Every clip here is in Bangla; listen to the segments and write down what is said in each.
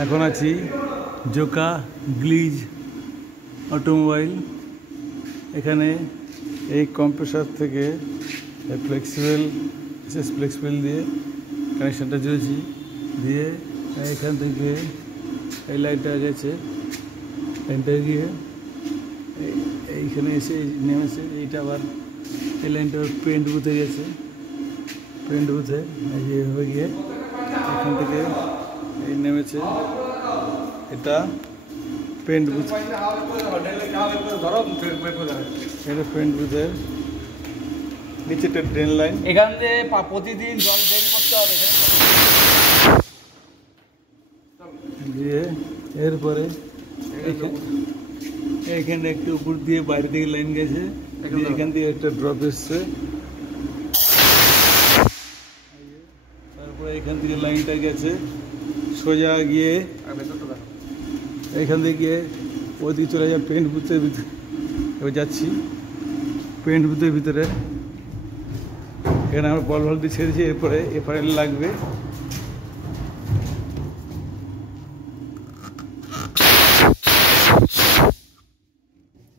এখন আছি জোকা গ্লিজ অটোমোবাইল। এখানে এই কম্প্রেসার থেকে ফ্লেক্সিবল দিয়ে কানেকশানটা জুড়েছি, দিয়ে এখান থেকে এই লাইনটা গেছে, লাইনটা গিয়ে এইখানে এসে নেমেছে। এইটা আবার এই লাইনটা পেন্ট বুথে গেছে, পেন্ট বুথে এইভাবে গিয়ে এখান থেকে এই নেমেছে। এটা পেন্ট বুথ, এটা পেন্ট বুথের নিচেটা ড্রেন লাইন। এখান থেকে প্রতিদিন জল ড্রেন করতে হবে দিয়ে এরপরে এখানে একটু উপর দিয়ে বাইরে দিকে লাইন গেছে, এখান দিয়ে একটা ড্রপ এসছে। তারপরে এখান থেকে লাইনটা গেছে সোজা গিয়ে এখান থেকে গিয়ে ওইদিকে চলে যায় পেন্ট বুথের ভিতরে। এবার যাচ্ছি পেন্ট বুথের ভিতরে। এখানে আমরা বল দিয়ে ছেড়েছি, এরপরে এপারে লাগবে।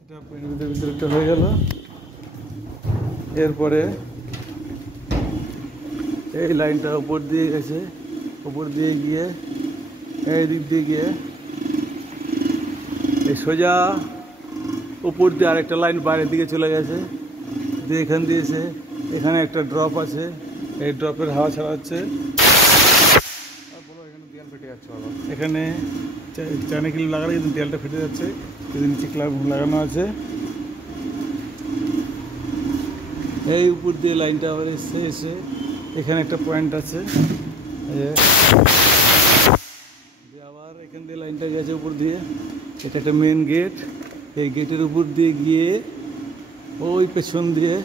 এটা পেন্ট বুথের ভিতরে একটা হয়ে গেল। এরপরে এই লাইনটা উপর দিয়ে গেছে, উপর দিয়ে গিয়ে এই দিক দিয়ে গিয়ে এই সোজা উপর দিয়ে আরেকটা লাইন বাইরের দিকে চলে গেছে। দিয়ে এখান দিয়েছে, এখানে একটা ড্রপ আছে, এই ড্রপের হাওয়া ছাড়া হচ্ছে। দেয়াল ফেটে যাচ্ছে, এখানে চায়না কিল লাগালে কিন্তু দেয়ালটা ফেটে যাচ্ছে, কিন্তু নিচে ক্লাব লাগানো আছে। এই উপর দিয়ে লাইনটা আবার এসে এখানে একটা পয়েন্ট আছে, আবার এখান দিয়ে লাইনটা গেছে উপর দিয়ে। এটা একটা মেন গেট, এই গেটের উপর দিয়ে গিয়ে ওই পেছন দিয়ে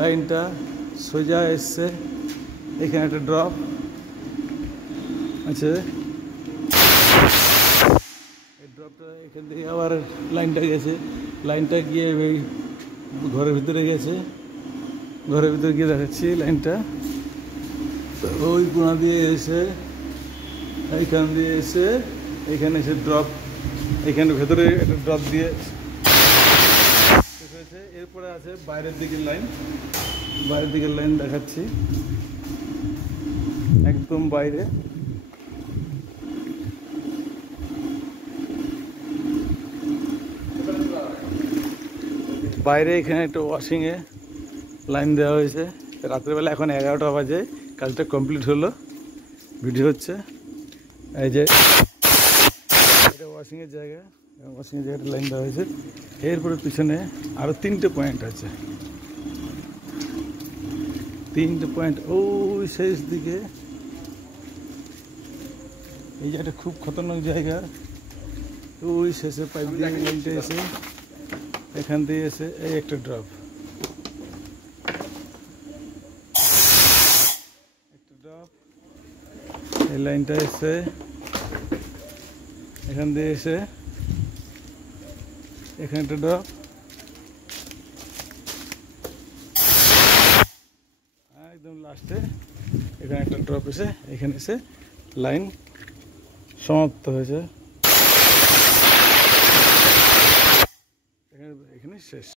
লাইনটা সোজা এসছে। এখানে একটা ড্রপ আছে, এই ড্রপটা এখান থেকে আবার লাইনটা গেছে, লাইনটা গিয়ে ওই ঘরের ভিতরে গেছে। ঘরের ভিতরে গিয়ে দেখাচ্ছি লাইনটা। ওই কোণা দিয়ে এসে এইখান দিয়ে এসে এখানে এসে ড্রপ, এখানে ভেতরে একটা ড্রপ দিয়ে হয়েছে। এরপরে আছে বাইরের দিকের লাইন, বাইরের দিকের লাইন দেখাচ্ছি একদম বাইরে। বাইরে এখানে একটা ওয়াশিংয়ে লাইন দেওয়া হয়েছে। রাত্রেবেলা এখন 11টা বাজে, কাজটা কমপ্লিট হলো, ভিডিও হচ্ছে। এই যে এটা ওয়াশিংয়ের জায়গা, ওয়াশিংয়ের জায়গাটা লাইন দেওয়া হয়েছে। এরপরে পিছনে আরও 3টে পয়েন্ট আছে, 3টে পয়েন্ট ওই শেষ দিকে। এই জায়গাটা খুব খতরনাক জায়গা। ওই শেষে পাইপ দিয়ে লাইনটা এসে এখান দিয়ে এসে এই একটা ড্রপ, একটা ড্রপ, এই লাইনটা এসে এখান দিয়ে এসে এখানে একটা ড্রপ, একদম লাস্টে এখানে একটা ড্রপ এসে এখানে এসে লাইন সমাপ্ত হয়েছে, এখানে শেষ।